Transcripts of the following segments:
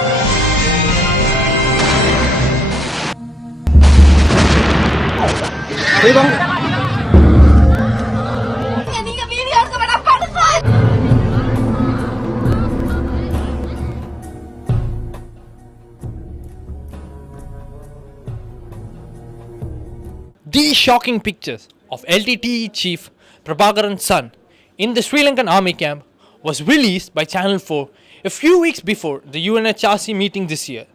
These shocking pictures of LTTE chief Prabhakaran's son in the Sri Lankan army camp was released by Channel 4 a few weeks before the UNHRC meeting this year.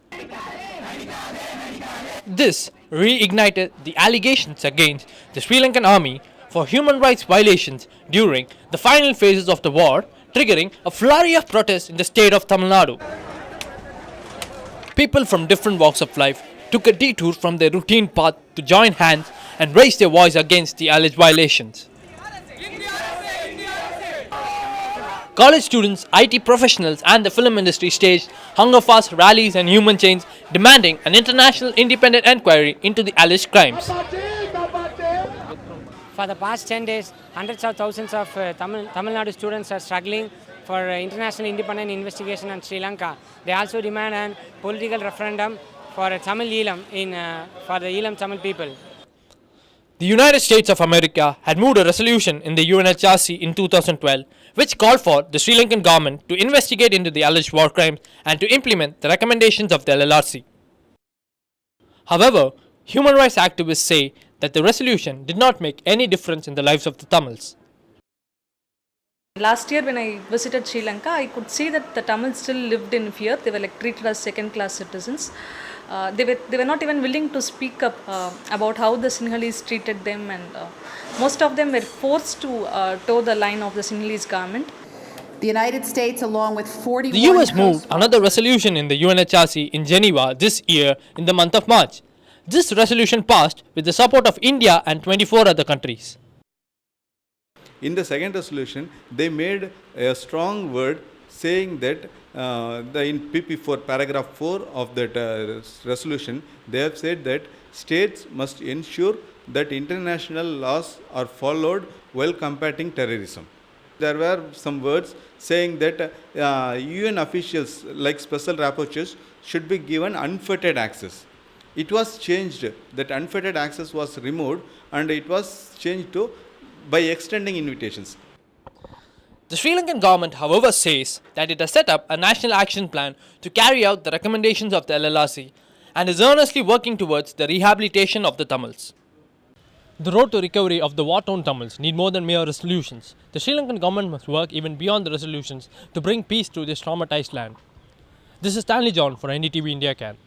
This reignited the allegations against the Sri Lankan army for human rights violations during the final phases of the war, triggering a flurry of protests in the state of Tamil Nadu. People from different walks of life took a detour from their routine path to join hands and raise their voice against the alleged violations. College students, IT professionals, and the film industry staged hunger-fast rallies and human chains demanding an international independent inquiry into the alleged crimes. For the past 10 days, hundreds of thousands of Tamil Nadu students are struggling for international independent investigation in Sri Lanka. They also demand a political referendum for Tamil Eelam for the Eelam Tamil people. The United States of America had moved a resolution in the UNHRC in 2012 which called for the Sri Lankan government to investigate into the alleged war crimes and to implement the recommendations of the LLRC. However, human rights activists say that the resolution did not make any difference in the lives of the Tamils. Last year when I visited Sri Lanka, I could see that the Tamils still lived in fear. They were like treated as second-class citizens. They were not even willing to speak up about how the Sinhalese treated them, and most of them were forced to toe the line of the Sinhalese government. The United States, along with 41 The US moved another resolution in the UNHRC in Geneva this year in the month of March. This resolution passed with the support of India and 24 other countries. In the second resolution, they made a strong word saying that in PP4, paragraph 4 of that resolution, they have said that states must ensure that international laws are followed while combating terrorism. There were some words saying that UN officials like special rapporteurs should be given unfettered access. It was changed, that unfettered access was removed, and it was changed to by extending invitations. The Sri Lankan government, however, says that it has set up a national action plan to carry out the recommendations of the LLRC and is earnestly working towards the rehabilitation of the Tamils. The road to recovery of the war-torn Tamils need more than mere resolutions. The Sri Lankan government must work even beyond the resolutions to bring peace to this traumatized land. This is Stanley John for NDTV India Can.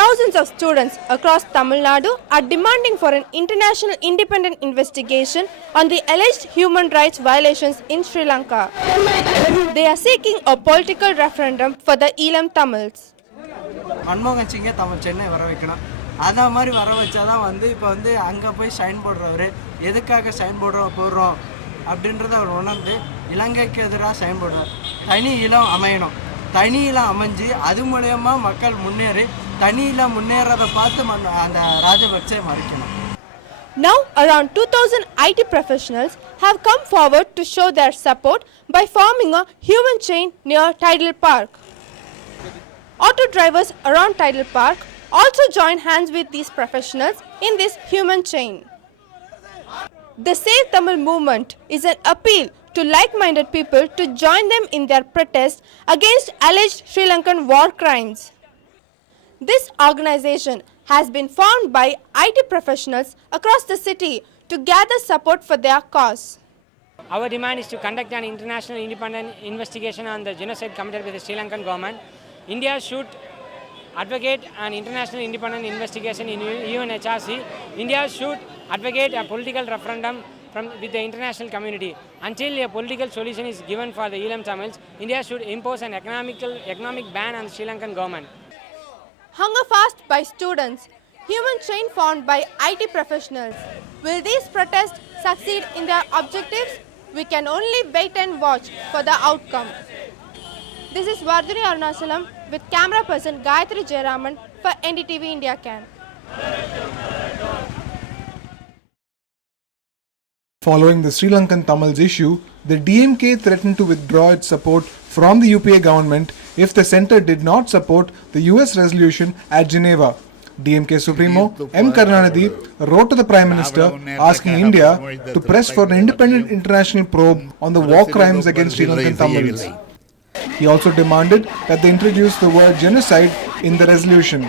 Thousands of students across Tamil Nadu are demanding for an international independent investigation on the alleged human rights violations in Sri Lanka. They are seeking a political referendum for the Eelam Tamils. மன்மோகன் சிங்கை சென்னை வர வைக்கணும். அதை மாதிரி வர வச்சா தான் இப்போ அங்கே போய் சைன் போடுறவர் எதுக்காக சைன் போடுறோம் அப்படின்றத அவர் உணர்ந்து இலங்கைக்கு எதிராக சைன் போடுறார். தனி ஈழம் அமையணும். தனி ஈழம் அமைஞ்சு அது மூலயமா மக்கள் முன்னேறி தனி ஈழம் முன்னேறதை பார்த்து அந்த ராஜபக்சே மறைக்கணும். Now around 2000 IT professionals have come forward to show their support by forming a human chain near Tidal Park. Auto drivers around Tidal Park also join hands with these professionals in this human chain. The Save Tamil movement is an appeal to like-minded people to join them in their protest against alleged Sri Lankan war crimes. This organization has been formed by IT professionals across the city to gather support for their cause. Our demand is to conduct an international independent investigation on the genocide committed by the Sri Lankan government. India should advocate an international independent investigation in UNHRC. India should advocate a political referendum with the international community. Until a political solution is given for the Eelam Tamils, India should impose an economic ban on the Sri Lankan government. Hunger fast by students, human chain formed by IT professionals. Will these protests succeed in their objectives? We can only wait and watch for the outcome. This is Vardhini Arunachalam with camera person Gayatri Jayaraman for NDTV India Can. Following the Sri Lankan Tamils issue, the DMK threatened to withdraw its support from the UPA government if the centre did not support the US resolution at Geneva. DMK Supremo M. Karunanidhi wrote to the Prime Minister asking India to press for an independent international probe on the war crimes against Sri Lankan Tamils. He also demanded that they introduce the word genocide in the resolution.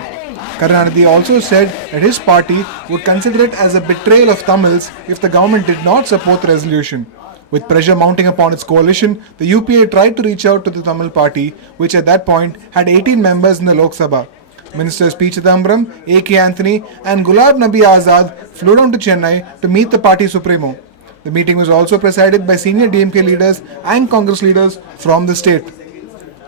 Karunanidhi also said that his party would consider it as a betrayal of Tamils if the government did not support the resolution. With pressure mounting upon its coalition, the UPA tried to reach out to the Tamil party, which at that point had 18 members in the Lok Sabha. Ministers P. Chidambaram, A.K. Anthony and Gulab Nabi Azad flew down to Chennai to meet the party supremo. The meeting was also presided by senior DMK leaders and Congress leaders from the state.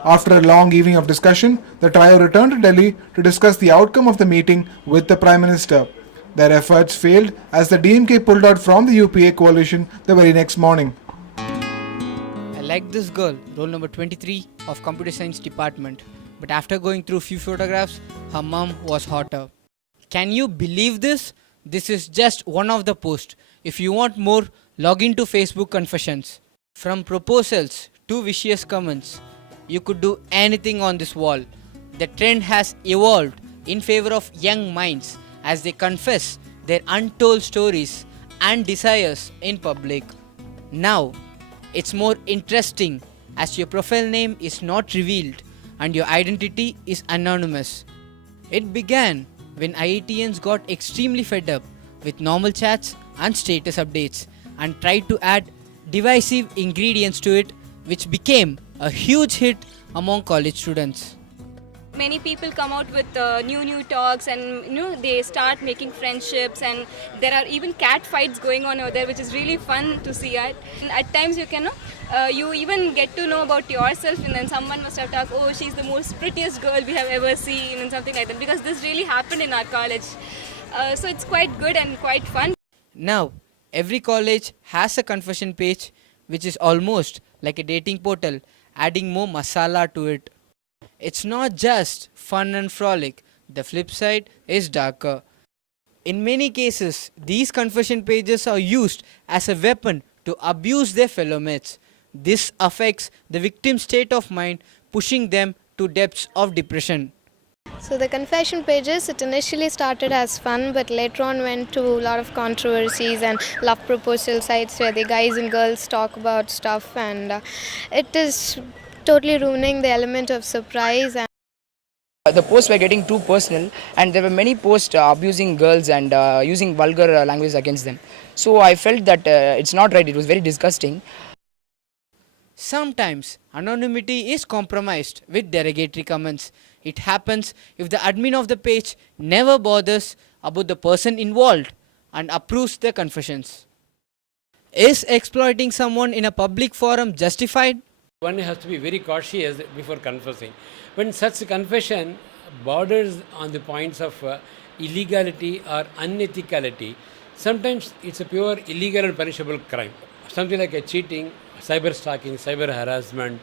After a long evening of discussion, the trio returned to Delhi to discuss the outcome of the meeting with the Prime Minister. Their efforts failed as the DMK pulled out from the UPA coalition the very next morning. I like this girl, roll number 23 of Computer Science Department. But after going through few photographs, her mom was hotter. Can you believe this? This is just one of the posts. If you want more, log into Facebook Confessions. From proposals to vicious comments, you could do anything on this wall. The trend has evolved in favor of young minds as they confess their untold stories and desires in public. Now, it's more interesting as your profile name is not revealed and your identity is anonymous. It began when IITians got extremely fed up with normal chats and status updates and tried to add divisive ingredients to it, which became a huge hit among college students. Many people come out with new talks, and they start making friendships, and there are even cat fights going on over there, which is really fun to see. And at times you can you even get to know about yourself, and then someone must have talked, oh, she's the most prettiest girl we have ever seen, and something like that, because this really happened in our college. So it's quite good and quite fun. Now, every college has a confession page, which is almost like a dating portal, adding more masala to it. It's not just fun and frolic, the flip side is darker. In many cases, these confession pages are used as a weapon to abuse their fellow mates. This affects the victim's state of mind, pushing them to depths of depression. So the confession pages, it initially started as fun, but later on went to a lot of controversies and love proposal sites where the guys and girls talk about stuff, and it is totally ruining the element of surprise. And the posts were getting too personal, and there were many posts abusing girls and using vulgar language against them. So I felt that it's not right, it was very disgusting. Sometimes anonymity is compromised with derogatory comments. It happens if the admin of the page never bothers about the person involved and approves their confessions. Is exploiting someone in a public forum justified? One has to be very cautious before confessing. When such confession borders on the points of illegality or unethicality, sometimes it's a pure illegal and punishable crime. Something like a cheating, cyber stalking, cyber harassment.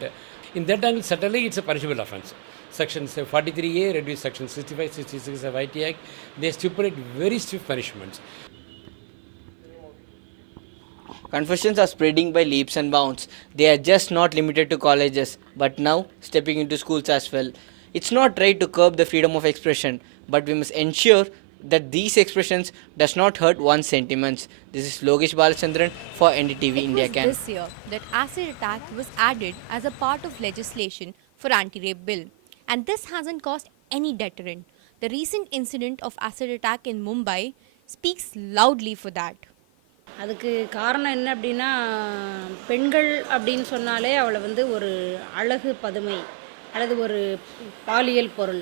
In that angle, certainly it's a punishable offence. Section 43A reduce Section 65, 66 of IT Act. They stipulate very stiff punishments. Confessions are spreading by leaps and bounds. They are just not limited to colleges, but now stepping into schools as well. It's not right to curb the freedom of expression, but we must ensure that these expressions does not hurt one's sentiments. This is Logesh Balachandran for NDTV India Can. This year that acid attack was added as a part of legislation for anti-rape bill, and this hasn't caused any deterrent. The recent incident of acid attack in Mumbai speaks loudly for that. அதுக்கு காரணம் என்ன அப்படின்னா, பெண்கள் அப்படின்னு சொன்னாலே அவளை வந்து ஒரு அழகு பதுமை அல்லது ஒரு பாலியல் பொருள்,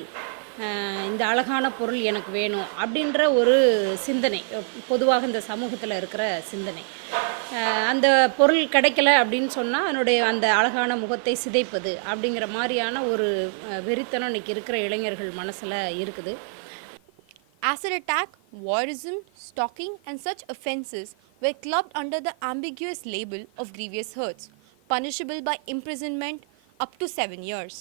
இந்த அழகான பொருள் எனக்கு வேணும் அப்படின்ற ஒரு சிந்தனை பொதுவாக இந்த சமூகத்தில் இருக்கிற சிந்தனை. அந்த பொருள் கிடைக்கல அப்படின்னு சொன்னால் அதனுடைய அந்த அழகான முகத்தை சிதைப்பது அப்படிங்கிற மாதிரியான ஒரு வெறித்தனம் இன்னைக்கு இருக்கிற இளைஞர்கள் மனசில் இருக்குது. Acid attack, voyeurism, stalking and such offences were clubbed under the ambiguous label of grievous hurts, punishable by imprisonment up to 7 years.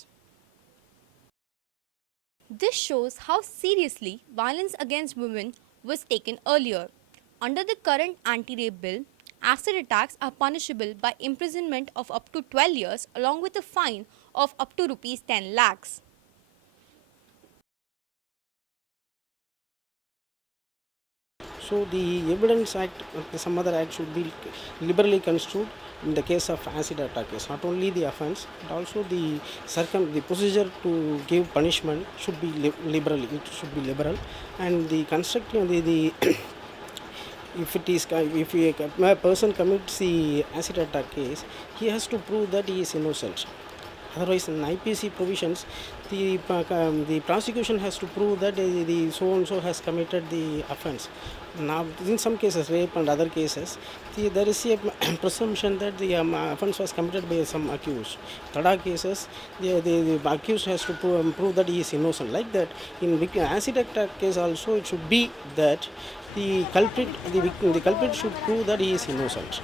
This shows how seriously violence against women was taken earlier. Under the current anti-rape bill, acid attacks are punishable by imprisonment of up to 12 years along with a fine of up to rupees 10 lakhs. So the Evidence Act or some other act should be liberally construed in the case of acid attack case. Not only the offence, but also the procedure to give punishment should be liberal. It should be liberal, and the constructive if a person commits the acid attack case, he has to prove that he is innocent. Otherwise, in IPC provisions, the prosecution has to prove that the so-and-so has committed the offence. Now, in some cases, rape and other cases, there is a presumption that the offence was committed by some accused. Tada cases, the accused has to prove that he is innocent. Like that, in acid attack case also, it should be that the culprit should prove that he is innocent.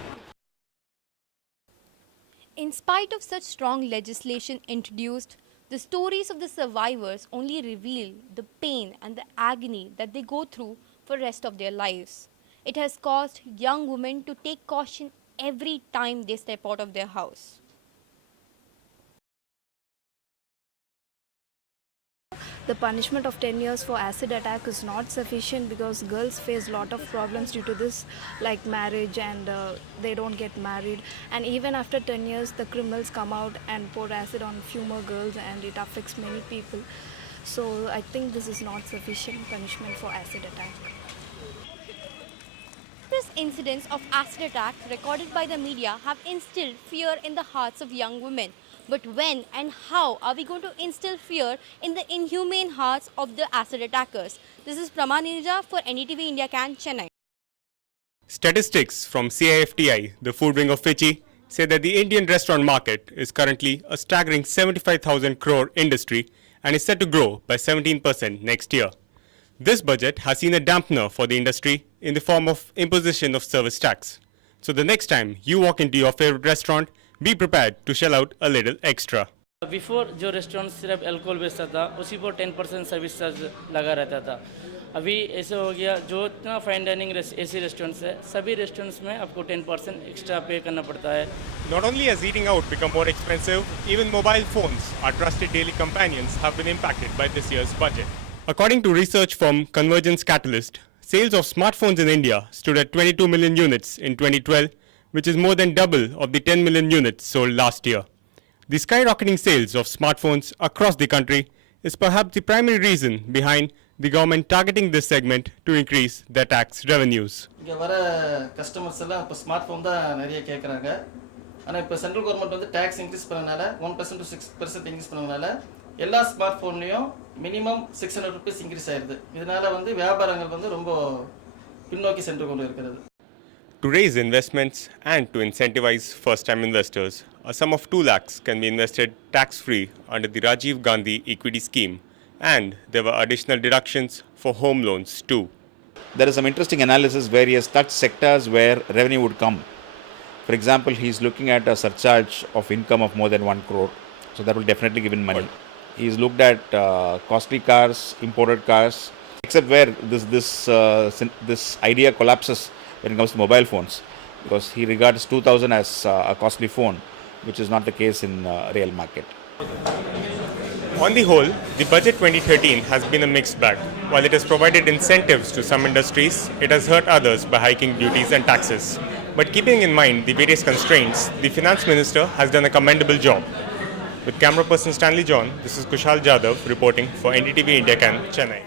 In spite of such strong legislation introduced, the stories of the survivors only reveal the pain and the agony that they go through for the rest of their lives. It has caused young women to take caution every time they step out of their house. The punishment of 10 years for acid attack is not sufficient because girls face a lot of problems due to this, like marriage, and they don't get married. And even after 10 years, the criminals come out and pour acid on few more girls, and it affects many people. So I think this is not sufficient punishment for acid attack. Numerous incidents of acid attack recorded by the media have instilled fear in the hearts of young women. But when and how are we going to instill fear in the inhumane hearts of the acid attackers? This is Praman Nirja for NDTV India Can, Chennai. Statistics from CIFTI, the food wing of FICCI, say that the Indian restaurant market is currently a staggering 75,000 crore industry and is set to grow by 17% next year. This budget has seen a dampener for the industry in the form of imposition of service tax. So the next time you walk into your favorite restaurant, be prepared to shell out a little extra. Before जो restaurant सिर्फ alcohol बेचता था उसी पर 10% service charge लगा रहता था. अभी ऐसे हो गया जो इतना फाइन डाइनिंग ऐसे रेस्टोरेंट्स है सभी रेस्टोरेंट्स में आपको 10% एक्स्ट्रा पे करना पड़ता है. Not only has eating out become more expensive, even mobile phones, our trusted daily companions, have been impacted by this year's budget. According to research from Convergence Catalyst, sales of smartphones in India stood at 22 million units in 2012, which is more than double of the 10 million units sold last year. The skyrocketing sales of smartphones across the country is perhaps the primary reason behind the government targeting this segment to increase their tax revenues. இங்க வர customers எல்லாம் இப்ப smart phone தான் நிறைய கேக்குறாங்க. ஆனா இப்ப central government வந்து டாக்ஸ் இன்க்ரீஸ் பண்ணனால 1% to 6% இன்க்ரீஸ் பண்ணனால எல்லா ஸ்மார்ட் ஃபோன்லயும் மினிமம் 600 rupees இன்க்ரீஸ் ஆயிருது. இதனால வந்து வியாபாரங்கள் வந்து ரொம்ப பின்னோக்கி சென்று கொண்டு இருக்கிறது. To raise investments and to incentivize first-time investors, a sum of 2 lakhs can be invested tax-free under the Rajiv Gandhi Equity Scheme, and there were additional deductions for home loans too. There is some interesting analysis where he has touched sectors where revenue would come. For example, he is looking at a surcharge of income of more than 1 crore, so that will definitely give in money. He has looked at costly cars, imported cars, except where this idea collapses when it comes to mobile phones, because he regards 2000 as a costly phone, which is not the case in real market. On the whole, the budget 2013 has been a mixed bag. While it has provided incentives to some industries, it has hurt others by hiking duties and taxes. But keeping in mind the various constraints, the Finance Minister has done a commendable job. With camera person Stanley John, this is Kushal Jadhav reporting for NDTV India Can, Chennai.